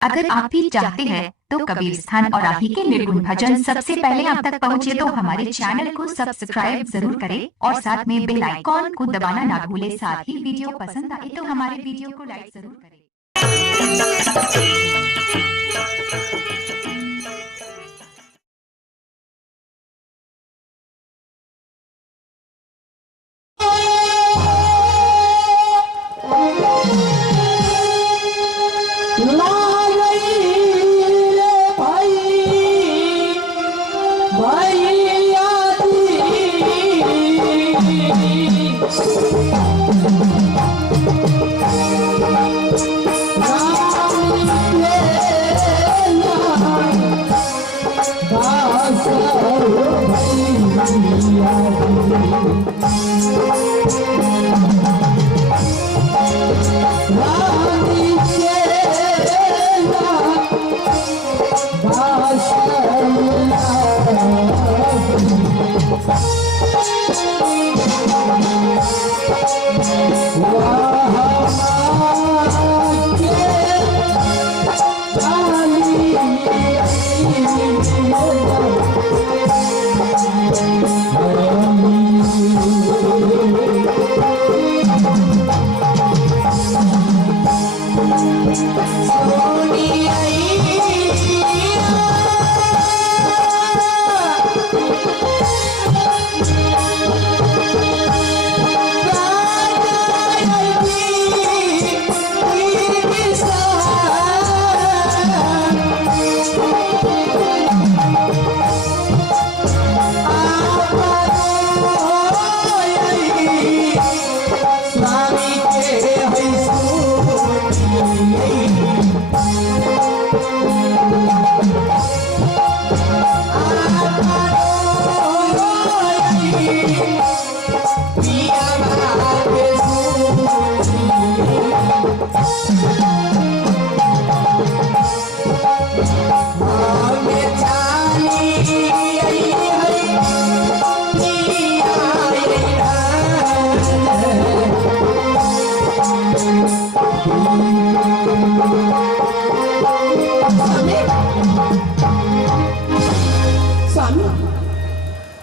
अगर आप भी चाहते हैं तो कबीर स्थान और आप ही के निर्गुण भजन सबसे पहले आप तक पहुंचे तो हमारे चैनल को सब्सक्राइब जरूर करें और साथ में बेल आइकॉन को दबाना ना भूलें। साथ ही वीडियो पसंद आए तो हमारे वीडियो को लाइक जरूर करें।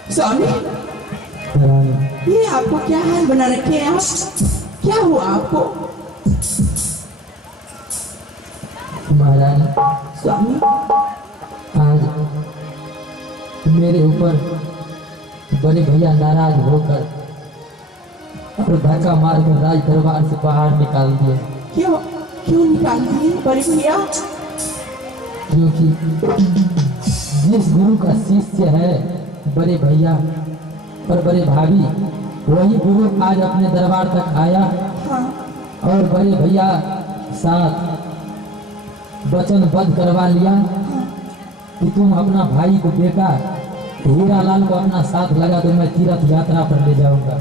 स्वामी, ये आपको क्या हाल बना रखे हैं आप? क्या हुआ आपको? महाराज, स्वामी, आज मेरे ऊपर बड़े भैया नाराज होकर और धक्का मारकर राज दरबार से बाहर निकाल दिए। क्यों क्यों निकाल दिए बड़े भैया? क्योंकि जिस गुरु का शिष्य है बड़े भैया और बड़े भाभी, वही गुरु आज अपने दरबार तक आया। हाँ। और बड़े भैया साथ वचनबद्ध करवा लिया कि तुम अपना भाई को बेटा हीरा लाल को अपना साथ लगा तो मैं तीर्थ यात्रा पर ले जाऊंगा।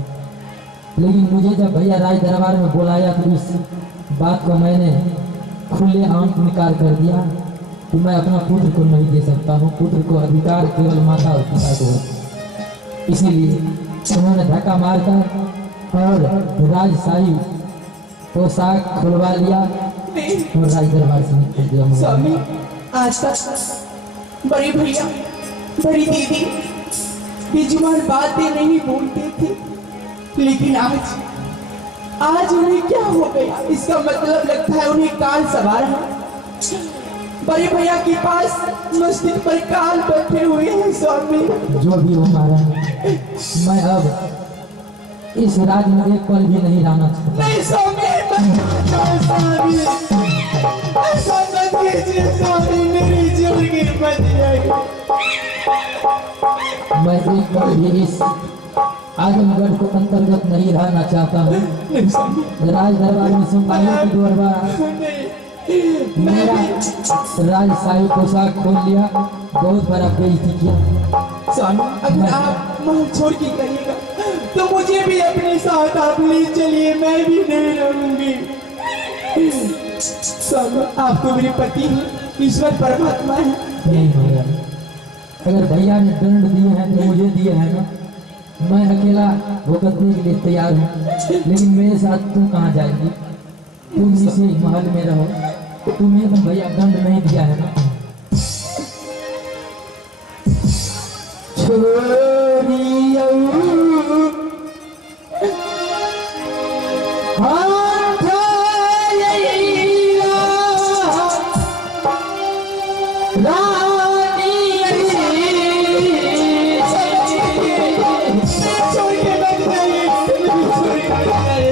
लेकिन मुझे जब भैया राज दरबार में बुलाया तो इस बात को मैंने खुले आम निकाल कर दिया कि मैं अपना पुत्र को नहीं दे सकता हूँ। पुत्र को अधिकार केवल माता और पिता को है। इसीलिए उन्होंने धक्का मारकर और राजशाही पोशाक खुलवा लिया और राज दरबार से निकल दिया। स्वामी, आज तक बड़े भैया बड़ी दीदी बेजुबान बातें नहीं बोलते थे, लेकिन आज उन्हें क्या हो गया? इसका मतलब लगता है उन्हें काल सवार है। बड़े भैया के पास मस्जिद पर काल बैठे हुए हैं। स्वामी, जो भी हो महाराज, मैं अब इस राज में एक पल भी नहीं रहना चाहता। नहीं स्वामी, स्वामी, ऐसा मत कीजिए स्वामी, मेरी जिंदगी बच जाएगी। मैं एक पल भी इस आजमगढ़ को अंतर्गत नहीं रहना चाहता हूँ। राज दरबार में सिपाहियों की दरबार मेरा राजशाही पोशाक खोल लिया, बहुत बड़ा बेइज्जती किया। स्वामी, अगर आप महल छोड़ के करिएगा तो मुझे भी अपने साथ आप ले चलिए, मैं भी नहीं रहूंगी। स्वामी, आप तो मेरे पति हैं, ईश्वर परमात्मा है। नहीं होगा, अगर भैया ने दंड दिए हैं तो मुझे दिए हैं ना। मैं अकेला भुगतने के लिए तैयार हूँ, लेकिन मेरे साथ तुम कहाँ जाएगी? तुम इसी महल में रहो तुम्हें तो भैया दंड नहीं दिया है ना। छोड़ियो हाथ यैला रानी छोड़ के मत जाइए, छोड़ के मत जाइए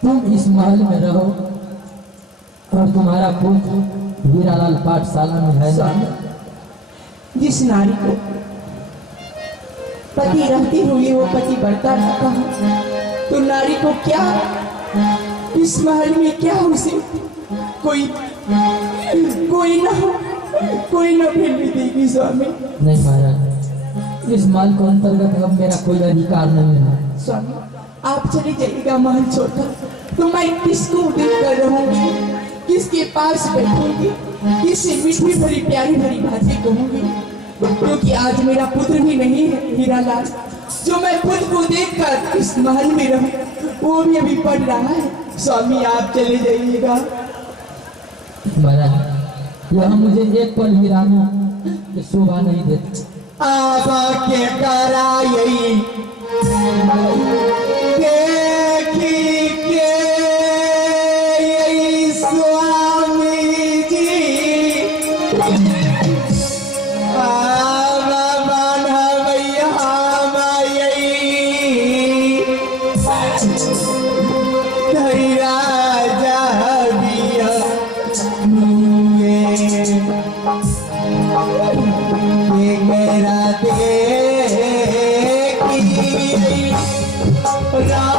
तुम इस महल में रहो और तुम्हारा पुत्र हीरालाल पाठशाला में है ना। जिस नारी को पति रहते हुए वो पति बढ़ता रहता है, तो नारी को क्या इस महल में क्या उसे कोई ना भेज देगी स्वामी। नहीं महाराज, इस महल को अंतर्गत अब मेरा कोई अधिकार नहीं है। स्वामी आप चले जाइएगा महल छोड़कर, तो मैं किसको देख कर रहूंगी, किसके पास बैठूंगी, किससे मीठी भरी प्यारी भरी बातें कहूंगी, क्योंकि आज मेरा पुत्र भी नहीं है हीरालाल, जो मैं खुद को देखकर इस महल में रहूं, वो भी अभी पढ़ रहा है। स्वामी आप चले जाइएगा। महाराज यह मुझे एक पल भी रहना कि शोभा नहीं देती। आबा के कराई देखी के स्वामी जी आबा बनवैया माई धैरा जाबिया मेरा राम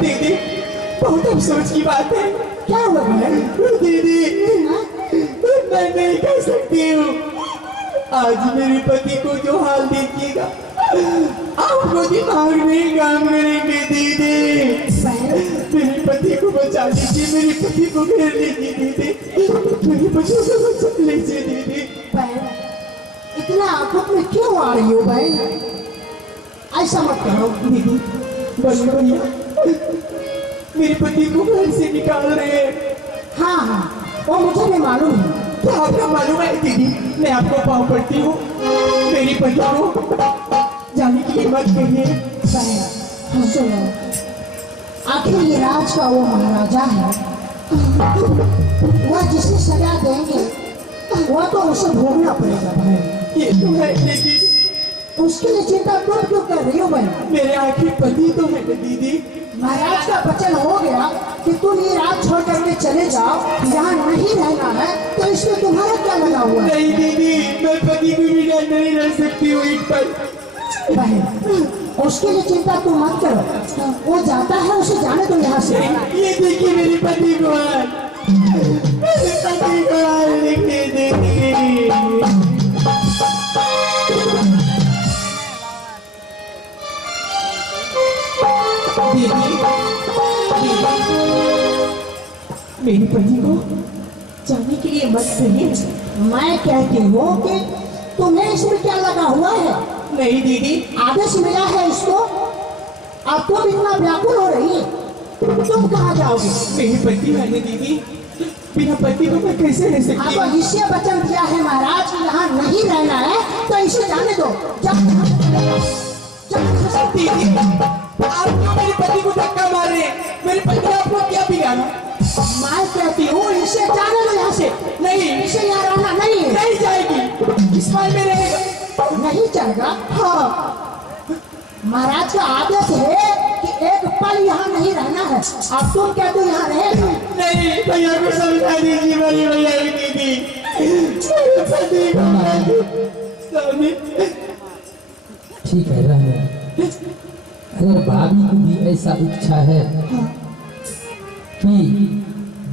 दीदी बहुत अफसोस की बात है। क्या हुआ बहन? दीदी मैं नहीं कह सकती हूँ। आज मेरे पति को जो हाल देखिएगा आपको दिमाग नहीं काम करेंगे। दीदी मेरे पति को बचा लीजिए, मेरे पति को घेर लीजिए दीदी, मेरे पति को बचा लीजिए दीदी। बहन इतना आफत में क्यों आ रही हो बहन? ऐसा मत करो दीदी। बल्लू भैया मेरे पति को घर से निकाल रहे हैं। हाँ हाँ वो मुझे भी मालूम है। क्या आपको मालूम है दीदी? मैं आपको पाँव पड़ती हूँ, मेरी पति को जाने की हिम्मत करिए। बहन सुनो, आखिर ये राज का वो महाराजा है, वह जिसे सजा देंगे वह तो उसे भोगना पड़ेगा बहन। ये तो है लेकिन उसके लिए चिंता तुम क्यों कर रही हो बहन? मेरे आखिर पति तो है ना दीदी। महाराज का वचन हो गया कि तुम ये राज छोड़ करके चले जाओ, यहाँ नहीं रहना है, तो इसमें तुम्हारा क्या लगा हुआ है? नहीं दीदी मैं पति को बिना नहीं रह सकती हूँ इन पर। बहन उसके लिए चिंता तुम मत करो, वो जाता है उसे जाने दो यहाँ से। ये देखिए मेरे पति को हाल, मेरे पति को हाल देखिए दीदी। मेरे पति को जाने के लिए मत कहिए। मैं कहती हूँ कि तुम्हें इसमें क्या लगा हुआ है? नहीं दीदी आदेश मिला है इसको, अब तुम इतना व्याकुल हो रही है। तुम कहाँ जाओगे? मेरी पति मैंने दीदी, बिना पति को मैं कैसे रह सकती आपको हूँ? इससे वचन दिया है महाराज कि यहाँ नहीं रहना है, तो इसे जाने दो। दीदी, आप क्यों मेरे पति को धक्का मार रहे हैं? मेरे पति ने आपको क्या बिगाड़ा? मैं कहती हूँ इसे जाने दो यहाँ से। नहीं, इसे यहाँ रहना नहीं है। नहीं जाएगी, इस माल में रहेगा। नहीं चलेगा? हाँ, महाराज का आदेश है कि एक पल यहाँ नहीं रहना है। अब तुम कहते हो यहाँ रहेगा? नहीं, भैया को समझा दीजिए, मेरी भैया की दीदी, मेरे पति को स्वामी। ठीक है, रहने अगर भाभी की भी ऐसा इच्छा है कि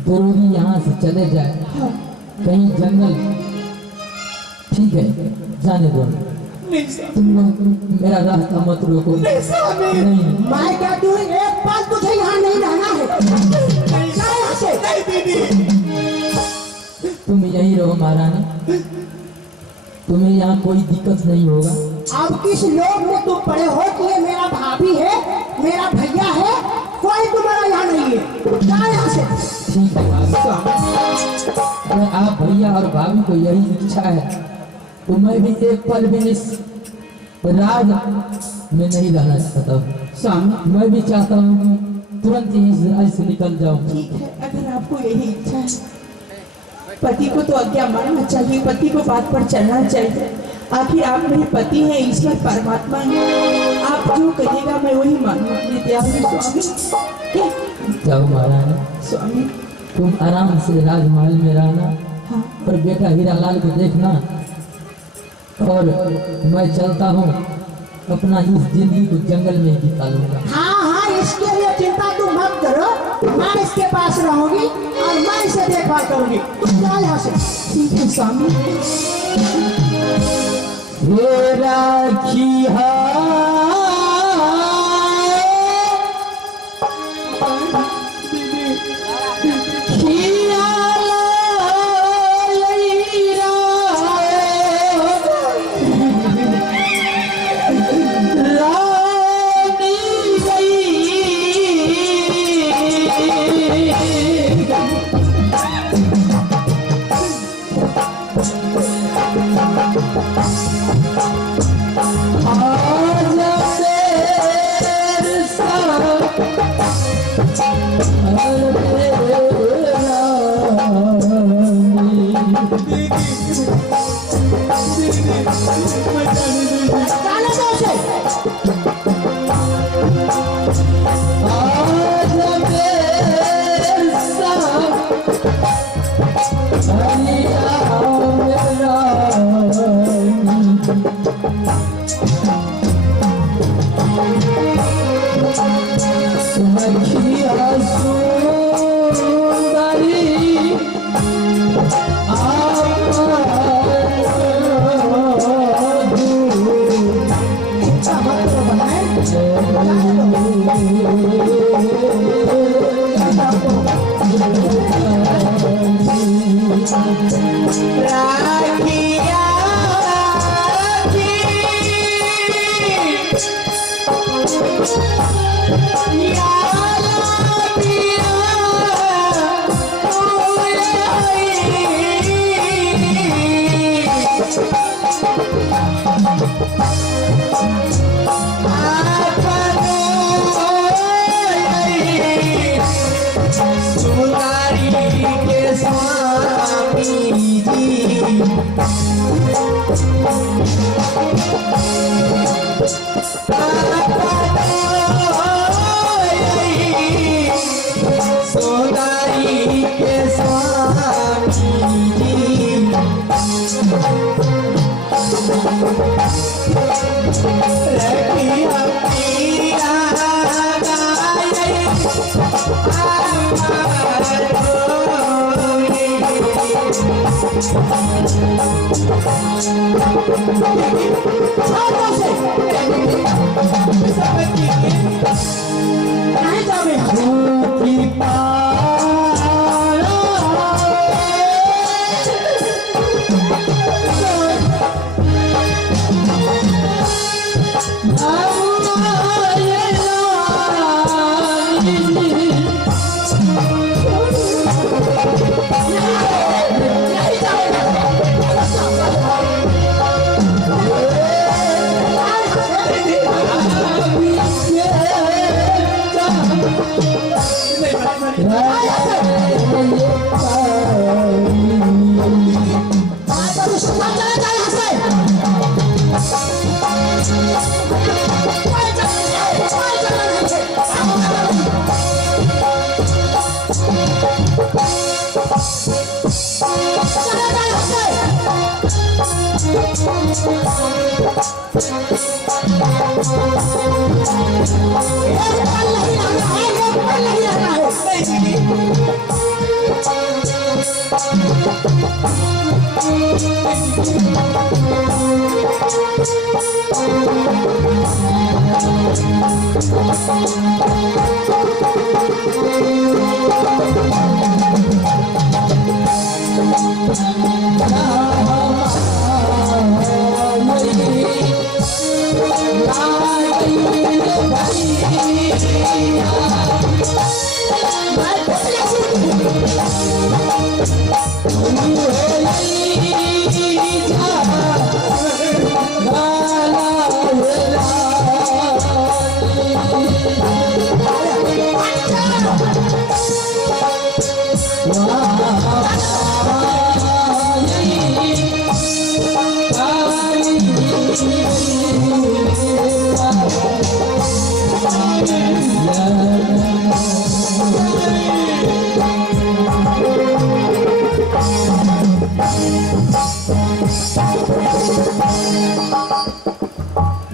द्रोही यहाँ से चले जाए कहीं जंगल, ठीक है, जाने दो। नहीं स्वामी, तुम लोग मेरा रास्ता मत रोको। नहीं स्वामी, नहीं, मैं कहती हूँ एक पल तुझे यहाँ नहीं रहना है। जा यहाँ से। नहीं दीदी, तुम यहीं रहो महारानी, तुम्हें यहाँ कोई दिक्कत नहीं होगा। अब किस लोग में तुम पड़े हो कि ये मेरा भाभी है, मेरा भैया है, कोई तुम्हारा यहाँ नहीं है। जा यहाँ से। ठीक है भाभी, अगर आप भैया और भाभी को यही इच्छा है तो मैं भी एक पल भी इस राज में नहीं रहना चाहता हूँ। स्वामी, मैं भी चाहता हूँ कि तुरंत ही इस राज से निकल जाऊँ। ठीक है, अगर आपको यही इच्छा है, पति को तो आज्ञा मानना चाहिए, पति को बात पर चलना चाहिए। आखिर आप मेरे पति हैं, ईश्वर परमात्मा है, आप जो कहिएगा मैं वही मानूंगा। मैं तैयार हूँ स्वामी। जाओ महारानी, स्वामी, तुम आराम से राजमहल में रहना हाँ, और बेटा हीरालाल को देखना, और मैं चलता हूँ अपना इस जिंदगी को जंगल में ही बिताऊंगा। हाँ हाँ, इसके लिए चिंता तुम मत करो। मैं इसके पास रहूंगी और मैं इसे देखभाल करूंगी। तुम जाओ यहाँ से। ठीक है स्वामी। हे राखिया जाने दो उसे। नहीं जाओगे। Oh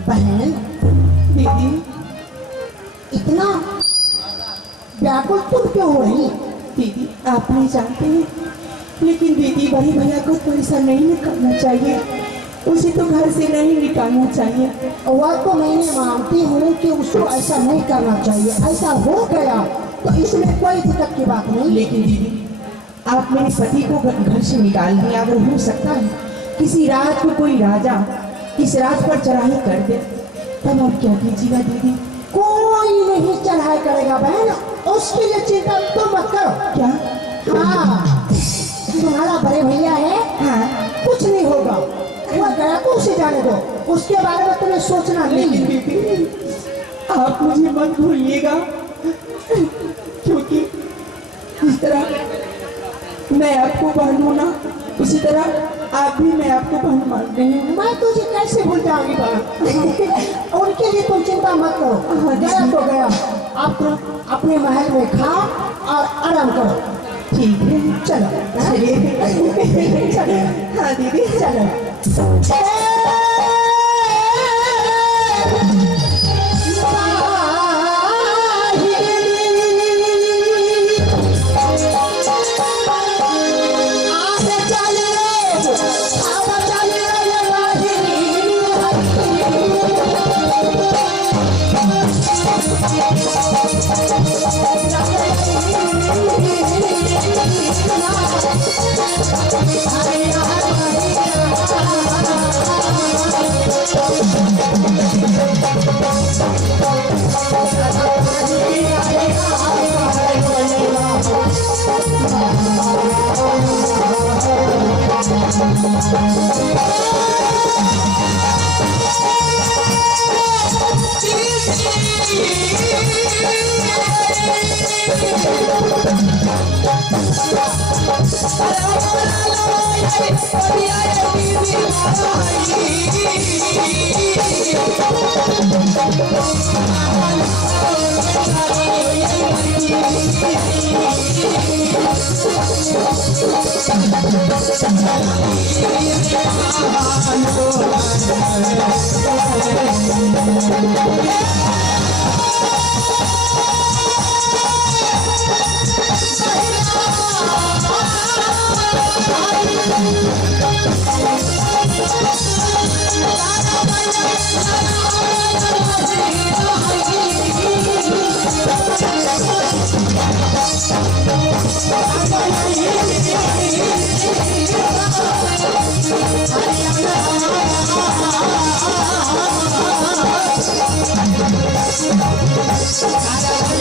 बहन, दीदी इतना व्याकुल तुम क्यों हो रही? दीदी आप नहीं जानते हैं, लेकिन दीदी बड़ी भैया को तो ऐसा नहीं निकालना चाहिए, उसे तो घर से नहीं निकालना चाहिए। वह तो मैंने मानती हूँ कि उसको ऐसा नहीं करना चाहिए, ऐसा हो गया तो इसमें कोई दिक्कत की बात नहीं। लेकिन दीदी आप मेरे पति को घर से निकाल दिया, अगर हो सकता है किसी राज को कोई राजा इस राज पर चढ़ाई कर दे, तब आप क्या कीजिएगा दीदी? कोई नहीं चढ़ाई करेगा बहन, उसके लिए चिंता तुम मत करो। क्या? हाँ, तुम्हारा बड़े भैया है, हाँ कुछ नहीं होगा, वह गया तो उसे जाने दो, उसके बारे में तुम्हें सोचना लेकिन नहीं। दीदी आप मुझे मत भूलिएगा, क्योंकि इस तरह मैं आपको बहन हूं ना, उसी तरह आप भी मैं आपको बहन मान रही हूँ। मैं तुझे कैसे भूल जाऊंगी बहन? उनके लिए तुम चिंता मत करो, गया तो गया, अब तुम अपने महल में खाओ और आराम करो। ठीक है चलो चलिए चलो। हाँ दीदी चलो। Ada